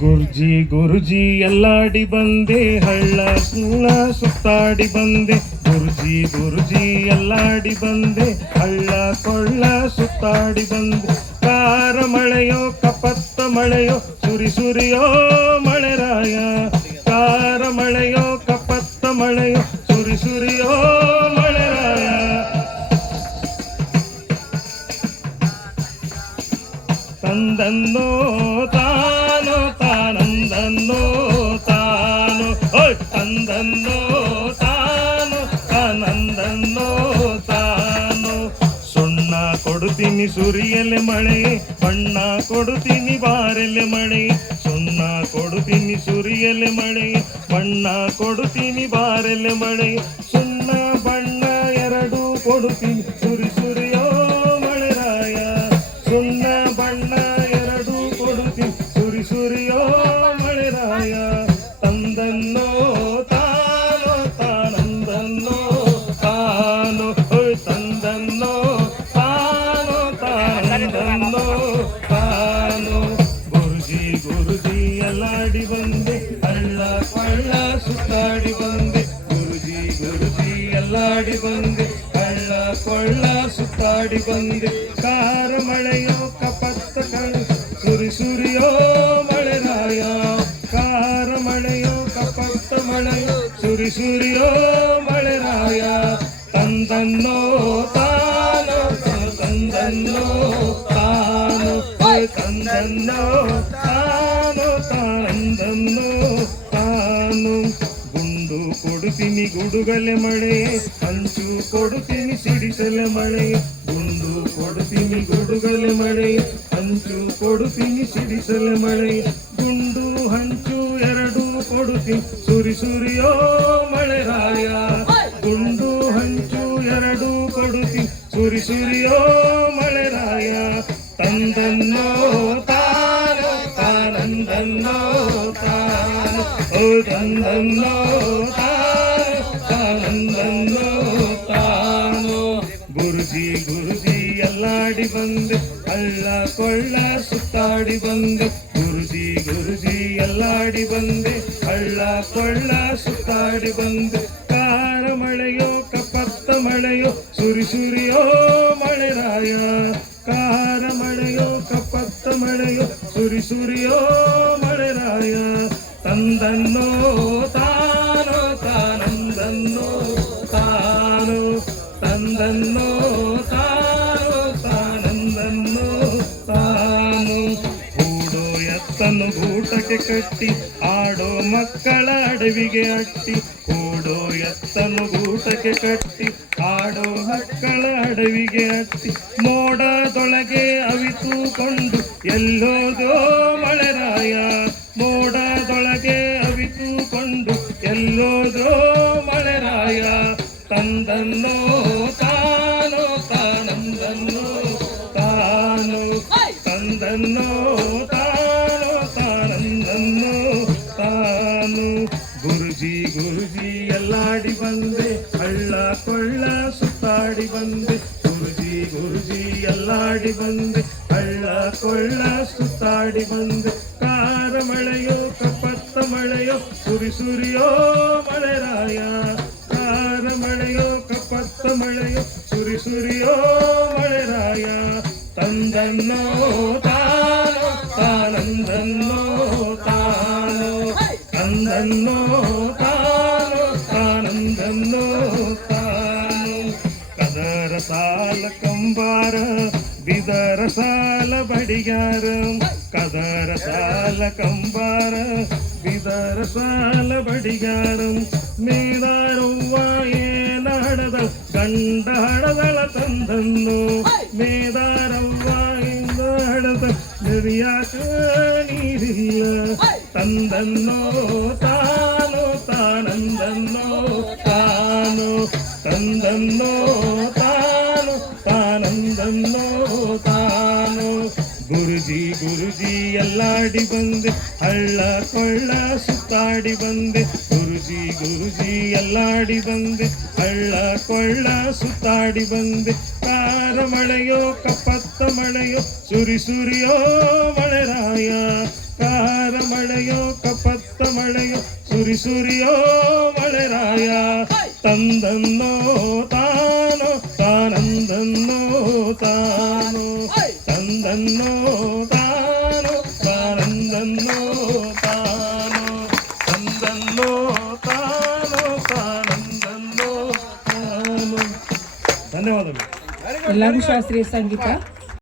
ಗುರ್ಜಿ, ಗುರುಜಿ, ಎಲ್ಲಾಡಿ ಬಂದೆ, ಹಳ್ಳ ಸುಳ್ಳ ಸುತ್ತಾಡಿ ಬಂದೆ. ಗುರುಜಿ ಗುರುಜಿ, ಎಲ್ಲಾಡಿ ಬಂದೆ, ಹಳ್ಳ ಕೊಳ್ಳ ಸುತ್ತಾಡಿ ಬಂದೆ. ಕಾರ ಮಳೆಯೋ, ಕಪತ್ತ ಮಳೆಯೋ, ಸುರಿ ಸುರಿಯೋ ಮಳೆರಾಯ ಕಾರ ಮಳೆಯೋ, ಕಪತ್ತ ಮಳೆಯೋ, ಸುರಿ ಸುರಿಯೋ ಮಳೆರಾಯ ತಂದನ್ನೋ ತಾನೋ, ತಾನಂದನ್ನೋ ತಾನು. ತಂದನ್ನೋ ತಾನು, ತಾನಂದನ್ನೋ ತಾನು. ಸುಣ್ಣ ಕೊಡುತ್ತೀನಿ ಸುರಿಯಲೆ ಮಳೆ, ಬಣ್ಣ ಕೊಡುತ್ತೀನಿ ಬಾರೆಲೆ ಮಳೆ. ಕೊಡುತ್ತೀನಿ ಸುರಿಯಲೆ ಮಳೆ ಬಣ್ಣ ಕೊಡುತ್ತೀನಿ ಬಾರೆಲೆ ಮಳೆ ಸುಣ್ಣ ಬಣ್ಣ ಎರಡು ಕೊಡುತ್ತೀನಿ ಬಂದೆ. ಹಳ್ಳ ಕೊಳ್ಳ ಸುತ್ತಾಡಿ ಬಂದೆ. ಗುರುಜಿ ಗುರುಜಿ ಎಲ್ಲಾಡಿ ಬಂದೆ. ಹಳ್ಳ ಕೊಳ್ಳ ಸುತ್ತಾಡಿ ಬಂದೆ. ಕಾರ ಮಳೆಯೋ ಕಪತ್ತ ಕಣ್ ಸುರಿ ಸುರಿಯೋ ಮಳೆರಾಯ ಕಾರ ಮಳೆಯೋ ಕಪತ್ತ ಮಳೆಯೋ ಸುರಿ ಸುರಿಯೋ ಮಳೆರಾಯ ತಂದನ್ನೋ ತಾನೋ ತಂದನ್ನೋ ತಾನು. ತಂದನ್ನೋ ತಾನೋ. ಕೊಡುತ್ತೀನಿ ಗುಡುಗಲೆ ಮಳೆ ಹಂಚು ಕೊಡುತ್ತೀನಿ ಸಿಡಿಸಲೆ ಮಳೆ, ಗುಂಡು ಕೊಡುತ್ತೀನಿ ಗುಡುಗಲೆ ಮಳೆ ಹಂಚು ಕೊಡುತ್ತೀನಿ ಸಿಡಿಸಲೆ ಮಳೆ, ಗುಂಡು ಹಂಚು ಎರಡು ಕೊಡುತ್ತೀನಿ. ಸುರಿ ಸುರಿಯೋ ಮಳೆರಾಯ ಗುಂಡು ಹಂಚು ಎರಡು ಕೊಡುತ್ತೀನಿ. ಸುರಿ ಸುರಿಯೋ ಮಳೆರಾಯ ತಂದನ್ನೋ ತಾನು, ತಾನಂದನ್ನೋ ತಾನು, ಓ ತಂದನ್ನೋ குருதி குருதி எல்லாடி வந்து அல்ல கொள்ள சுத்தாடி வந்து. குருதி குருதி எல்லாடி வந்து அல்ல கொள்ள சுத்தாடி வந்து. கார மழையோ கப்பத்த மழையோ சுரி சுரியோ மழைராயா. கார மழையோ கப்பத்த மழையோ சுரி சுரியோ மழைராயா. தந்தன்னோ தா ಗೂಟಕ್ಕೆ ಕಟ್ಟಿ ಆಡೋ ಮಕ್ಕಳ ಅಡವಿಗೆ ಅಟ್ಟಿ ಕೂಡೋ ಎತ್ತನು ಗೂಟಕ್ಕೆ ಕಟ್ಟಿ ಆಡೋ ಮಕ್ಕಳ ಅಡವಿಗೆ ಅಟ್ಟಿ ಮೋಡದೊಳಗೆ ಅವಿತುಕೊಂಡು ಎಲ್ಲೋದೋ ಮಳೆರಾಯ. ಮೋಡದೊಳಗೆ ಅವಿತುಕೊಂಡು ಎಲ್ಲೋದೋ ಮಳೆರಾಯ. ತಂದನ್ನೋ ತಾನೋ ತಾನಂದನ್ನೋ ತಾನು ತಂದನ್ನೋ ചാടി വന്ന് ഗുരുജി ഗുരുജി അല്ലാടി വന്ന് അള്ള കൊള്ള സുത്താടി വന്ന് കാരമളയോ കപ്പത്ത മഴയോ സുരിസുരിയോ മലരായ. കാരമളയോ കപ്പത്ത മഴയോ സുരിസുരിയോ മലരായ. തന്തോ താനോ താനന്ദോ താനോ. തന്തോ താ ಕಂಬಾರ ಬಿದರ ಸಾಲ ಬಡಿಗಾರ ಕದರ ಸಾಲ ಕಂಬಾರ ಬಿದರ ಸಾಲ ಬಡಿಗಾರ ಮೇದಾರವ್ವ ಏನ ಹಡದ ಗಂಡ ಹಡದಳ ತಂದನ್ನು ಮೇದಾರವ್ವ ಇಂದ ಹಡದ ನಿರ್ಯಾಕ ನೀರಿಲ್ಲ ತಂದನ್ನೋ ತಾನೋ ತಾನಂದನ್ನೋ ತಾನು ತಂದನ್ನೋ ಗುರುಜಿ ಗುರುಜಿ ಎಲ್ಲಾಡಿ ಬಂದೆ ಹಳ್ಳ ಕೊಳ್ಳ ಸುತ್ತಾಡಿ ಬಂದೆ ಗುರುಜಿ ಗುರುಜಿ ಎಲ್ಲಾಡಿ ಬಂದೆ ಹಳ್ಳ ಕೊಳ್ಳ ಸುತ್ತಾಡಿ ಬಂದೆ ಕಾರ ಮಳೆಯೋ ಕಪ್ಪತ್ತ ಮಳೆಯೋ ಸುರಿ ಸುರಿಯೋ ಮಳೆರಾಯ ಕಾರ ಮಳೆಯೋ ಕಪ್ಪತ್ತ ಮಳೆಯೋ ಸುರಿ ಸುರಿಯೋ ಮಳೆರಾಯ ತಂದನ್ನೋ ತಾನೋ ತಾನಂದನ್ನೋ ತಾನೋ ತಂದನ್ನೋ తాను నందన్నో తాను తానందన్నో తాను. ధన్యవాదాలు. లఘు శాస్త్రీయ సంగీత.